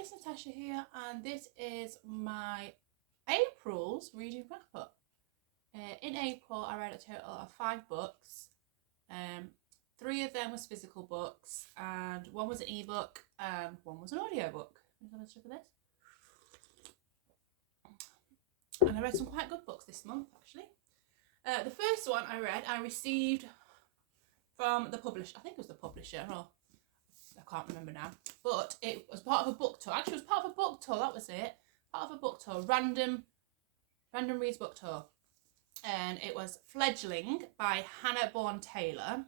it's Natasha here, and this is my April's reading wrap up. In April, I read a total of 5 books. 3 of them was physical books, and 1 was an ebook, and 1 was an audiobook. Let's look at this. And I read some quite good books this month, actually. The first one I received from the publisher. I think it was the publisher, or I can't remember now. But it was part of a book tour. Actually, it was part of a book tour. That was it. Part of a book tour. Random Reads book tour. And it was Fledgling by Hannah Bourne Taylor.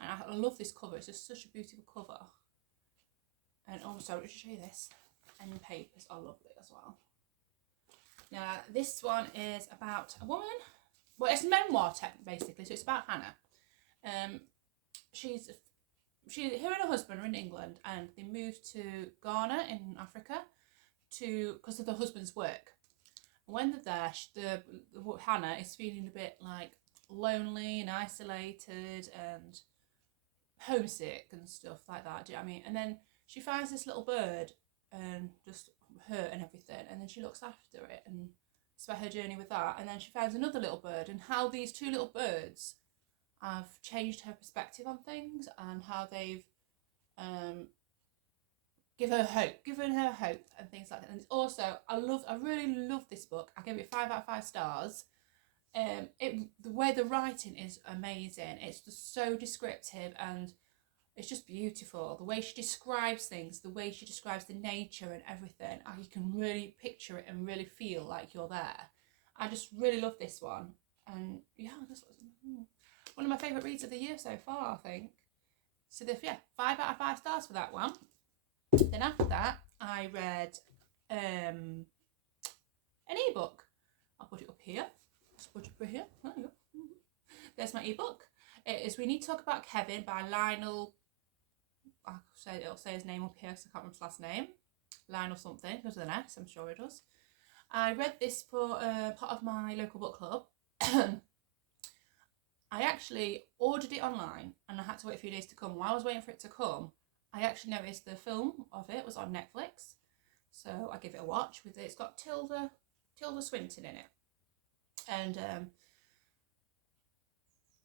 And I love this cover. It's just such a beautiful cover. And also, let me show you this. And the papers are lovely as well. Now, this one is about a woman. Well, it's a memoir, basically. So it's about Hannah. Her and her husband are in England, and they moved to Ghana in Africa because of the husband's work. And when they're there, Hannah is feeling a bit like lonely and isolated and homesick and stuff like that. Do you know what I mean? And then she finds this little bird and just hurt and everything, and then she looks after it, and it's about her journey with that. And then she finds another little bird, and how these 2 little birds have changed her perspective on things, and how they've given her hope and things like that. And also, I really love this book. I gave it 5 out of 5 stars. The way the writing is amazing. It's just so descriptive, and it's just beautiful. The way she describes things, the way she describes the nature and everything, you can really picture it and really feel like you're there. I just really love this one. And yeah, one of my favourite reads of the year so far, I think. So 5 out of 5 stars for that one. Then after that, I read an ebook. I'll put it up here. Just put it up here. There you go. There's my ebook. It is We Need to Talk About Kevin by Lionel. It'll say his name up here because I can't remember his last name. Lionel something, because of an S, I'm sure it does. I read this for part of my local book club. I actually ordered it online, and I had to wait a few days to come. While I was waiting for it to come, I actually noticed the film of it was on Netflix, so I gave it a watch. It's got Tilda Swinton in it, and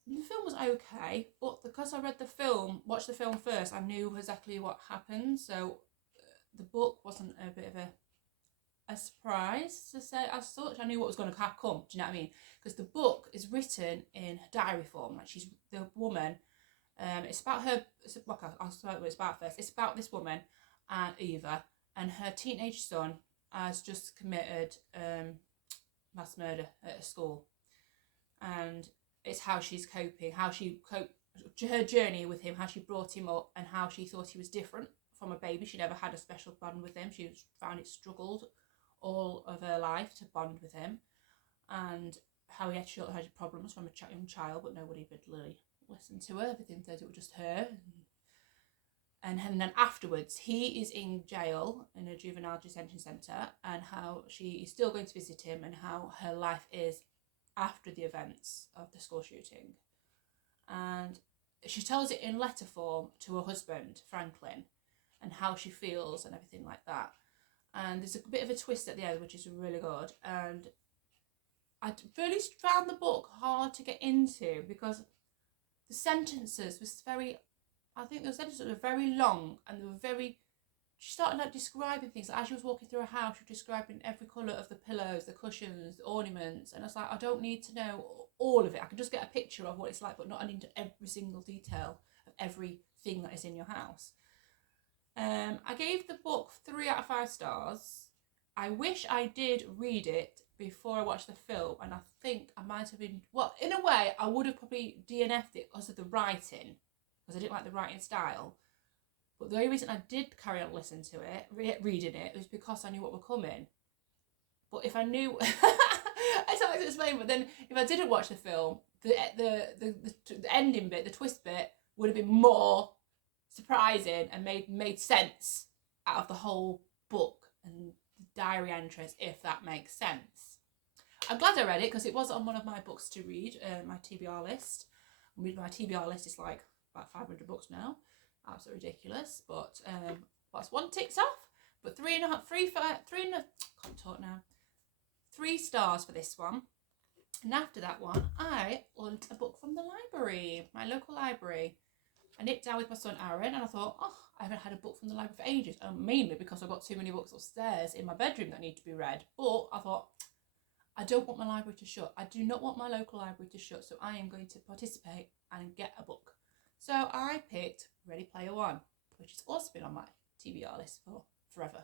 the film was okay, but because I watched the film first, I knew exactly what happened. So the book wasn't a bit of a surprise to say as such. I knew what was going to come. Do you know what I mean? Because the book is written in diary form. Like, she's the woman. It's about her. I'll start with it's about first. It's about this woman, Eva, and her teenage son has just committed mass murder at a school, and it's how she's coping, how she coped, her journey with him, how she brought him up, and how she thought he was different from a baby. She never had a special bond with him. She found it struggled all of her life to bond with him, and how he had problems from a young child, but nobody would really listen to her. Everything said it was just her. And then afterwards, he is in jail in a juvenile detention centre, and how she is still going to visit him, and how her life is after the events of the school shooting. And she tells it in letter form to her husband, Franklin, and how she feels and everything like that. And there's a bit of a twist at the end, which is really good. And I really found the book hard to get into because the sentences was I think the sentences were very long, and they were she started describing things. As she was walking through a house, she was describing every colour of the pillows, the cushions, the ornaments, and I was like, I don't need to know all of it. I can just get a picture of what it's like, but not into every single detail of everything that is in your house. I gave the book 3 out of 5 stars. I wish I did read it before I watched the film, and I think I might have been, well, in a way, I would have probably DNF'd it because of the writing, because I didn't like the writing style. But the only reason I did carry on listening to it, reading it, was because I knew what were coming. But if I knew, it's hard to explain, but then if I didn't watch the film, the ending bit, the twist bit, would have been more surprising and made sense out of the whole book and the diary entries, if that makes sense. I'm glad I read it because it was on one of my books to read, my TBR list. My TBR list is like about 500 books now. Absolutely ridiculous, but that's one ticked off. But can't talk now. 3 stars for this one. And after that one, I lent a book from the library, my local library. I nipped down with my son Aaron, and I thought, oh, I haven't had a book from the library for ages. Mainly because I've got too many books upstairs in my bedroom that need to be read. But I thought, I don't want my library to shut. I do not want my local library to shut, so I am going to participate and get a book. So I picked Ready Player One, which has also been on my TBR list for forever.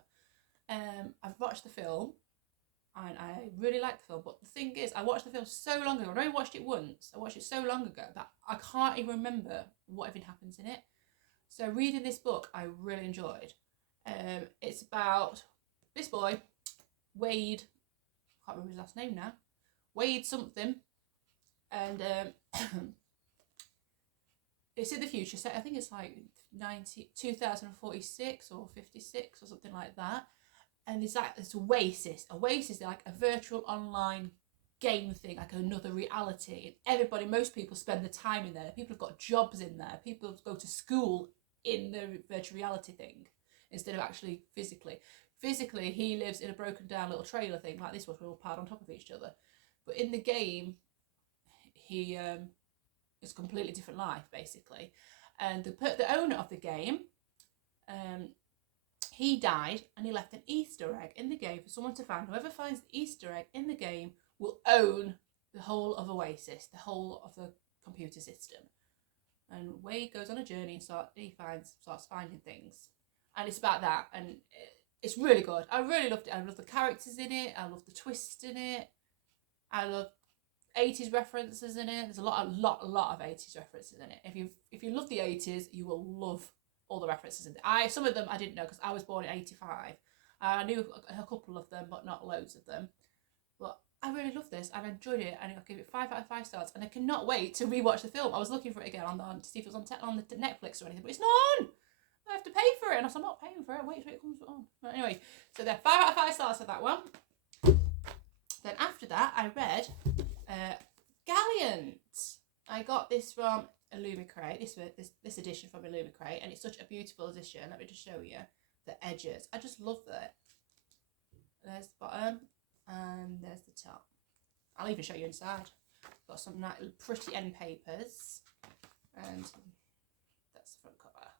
I've watched the film, and I really liked the film, but the thing is, I watched the film so long ago. I only watched it once. I watched it so long ago that I can't even remember what even happens in it. So reading this book, I really enjoyed. It's about this boy, Wade. I can't remember his last name now. Wade something, and it's in the future. So I think it's like 2046 or 56 or something like that. And it's like this Oasis. Oasis is like a virtual online game thing, like another reality. Most people spend the time in there. People have got jobs in there. People go to school in the virtual reality thing instead of actually physically. Physically, he lives in a broken down little trailer thing like this one. We're all piled on top of each other. But in the game, he it's a completely different life, basically. And the owner of the game, he died, and he left an Easter egg in the game for someone to find. Whoever finds the Easter egg in the game will own the whole of Oasis, the whole of the computer system. And Wade goes on a journey and starts finding things. And it's about that, and it's really good. I really loved it. I love the characters in it. I love the twist in it. I love 80s references in it. There's a lot of 80s references in it. If you love the 80s, you will love all the references in it. Some of them I didn't know because I was born in 85. I knew a couple of them, but not loads of them. But I really love this, and I enjoyed it, and I gave it 5 out of 5 stars. And I cannot wait to rewatch the film. I was looking for it again to see if it was on the Netflix or anything, but it's not on. I have to pay for it, and I'm not paying for it. Wait till it comes on. But anyway, so they're 5 out of 5 stars for that one. Then after that, I read Gallant. I got this from Illumicrate, this edition from Illumicrate, and it's such a beautiful edition. Let me just show you the edges. I just love that. There's the bottom, and there's the top. I'll even show you inside. Got some nice, pretty end papers, and that's the front cover.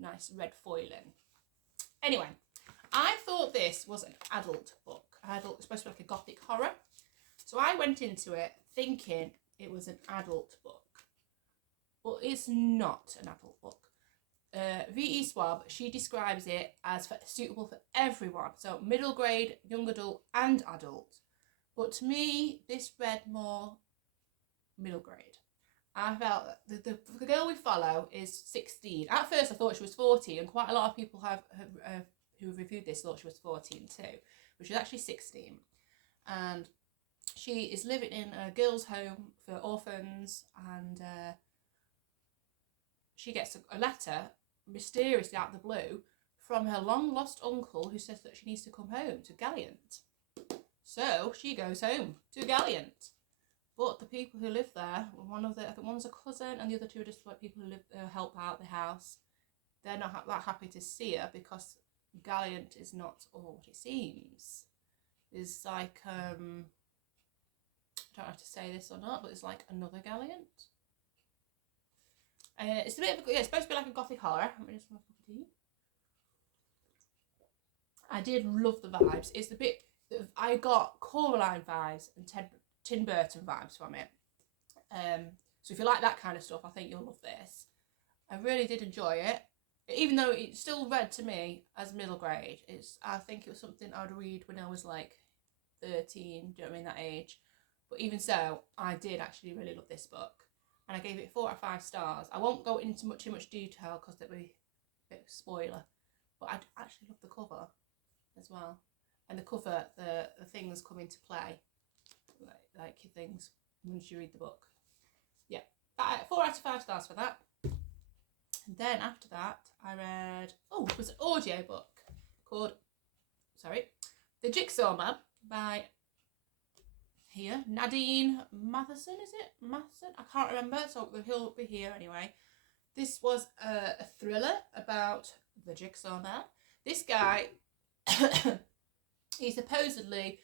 Nice red foiling. Anyway, I thought this was an adult book. It's supposed to be like a gothic horror. So I went into it thinking it was an adult book. But it's not an adult book. V.E. Schwab, she describes it as suitable for everyone. So middle grade, young adult and adult. But to me, this read more middle grade. I felt that the girl we follow is 16. At first I thought she was 14, and quite a lot of people who reviewed this thought she was 14 too. But she's actually 16. And she is living in a girls' home for orphans, and she gets a letter mysteriously out of the blue from her long lost uncle who says that she needs to come home to Gallant. So she goes home to Gallant. But the people who live there, I think one's a cousin and the other two are just like people who live help out the house. They're not that happy to see her because Gallant is not all what it seems. It's like, I don't know if to say this or not, but it's like another Gallant. It's a bit of it's supposed to be like a gothic horror. Let me just have a cup of tea. I did love the vibes. It's a bit, I got Coraline vibes and Tim Burton vibes from it. So if you like that kind of stuff, I think you'll love this. I really did enjoy it. Even though it still read to me as middle grade, I think it was something I would read when I was like 13, do you know what I mean, that age. But even so, I did actually really love this book. And I gave it 4 out of 5 stars. I won't go into too much detail because that would be a bit of a spoiler. But I actually love the cover as well. And the cover, the things come into play. Like your things once you read the book. Yeah, 4 out of 5 stars for that. And then after that, I read, it was an audio book called, The Jigsaw Man by Nadine Matheson, is it? Matheson? I can't remember, so he'll be here anyway. This was a thriller about the Jigsaw Man. This guy he supposedly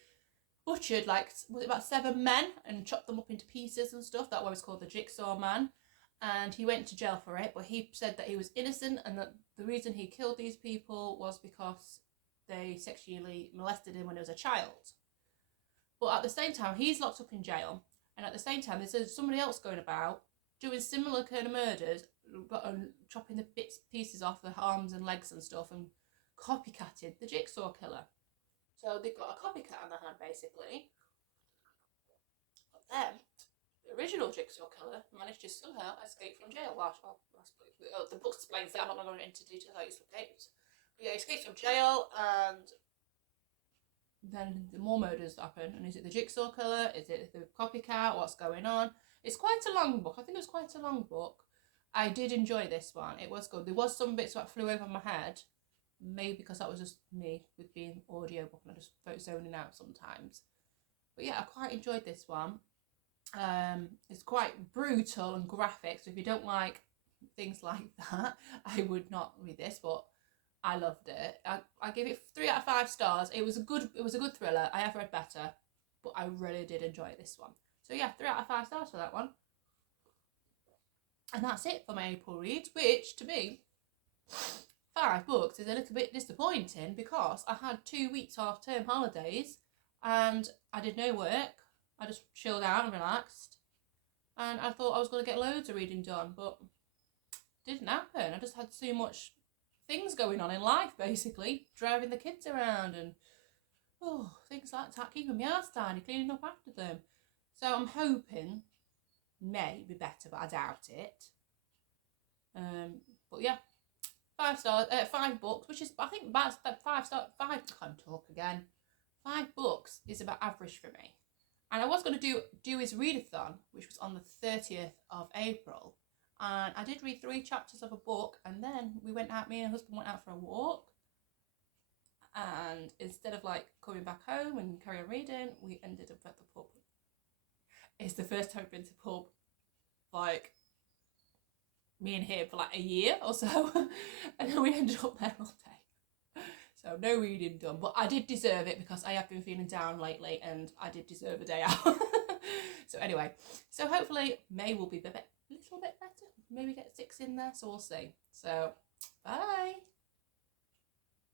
butchered like, was it about 7 men and chopped them up into pieces and stuff. That was called the Jigsaw Man. And he went to jail for it, but he said that he was innocent and that the reason he killed these people was because they sexually molested him when he was a child. But at the same time, he's locked up in jail, and at the same time, there's somebody else going about doing similar kind of murders, chopping the pieces off the arms and legs and stuff, and copycatted the Jigsaw Killer. So they've got a copycat on their hand, basically. But then, the original Jigsaw Killer managed to somehow escape from jail. The book explains that. I'm not going into detail how he escapes. But yeah, he escapes from jail, and then the more murders happen. And is it the Jigsaw Killer? Is it the copycat? What's going on? It's quite a long book. I think it was quite a long book. I did enjoy this one. It was good. There was some bits that flew over my head. Maybe because that was just me with being audiobook and I just zoning out sometimes. But yeah, I quite enjoyed this one. It's quite brutal and graphic, so if you don't like things like that, I would not read this, but I loved it. I give it 3 out of 5 stars. It was a good thriller. I have read better, but I really did enjoy this one. So yeah, 3 out of 5 stars for that one. And that's it for my April reads, which to me, 5 books is a little bit disappointing because I had 2 weeks off term holidays and I did no work. I just chilled out and relaxed, and I thought I was going to get loads of reading done, but it didn't happen. I just had so much things going on in life, basically, driving the kids around and things like that, keeping my house tidy, cleaning up after them. So I'm hoping May be better, but I doubt it. But yeah, 5 stars, 5 books, which is, I think that's 5 stars. 5, I can't talk again. 5 books is about average for me. And I was going to do his readathon, which was on the 30th of April. And I did read 3 chapters of a book, and then me and my husband went out for a walk. And instead of like coming back home and carry on reading, we ended up at the pub. It's the first time I've been to the pub, like, me and him for like a year or so. And then we ended up there all day. So no reading done, but I did deserve it because I have been feeling down lately and I did deserve a day out. So anyway, so hopefully May will be a little bit better. Maybe get 6 in there, so we'll see. So bye.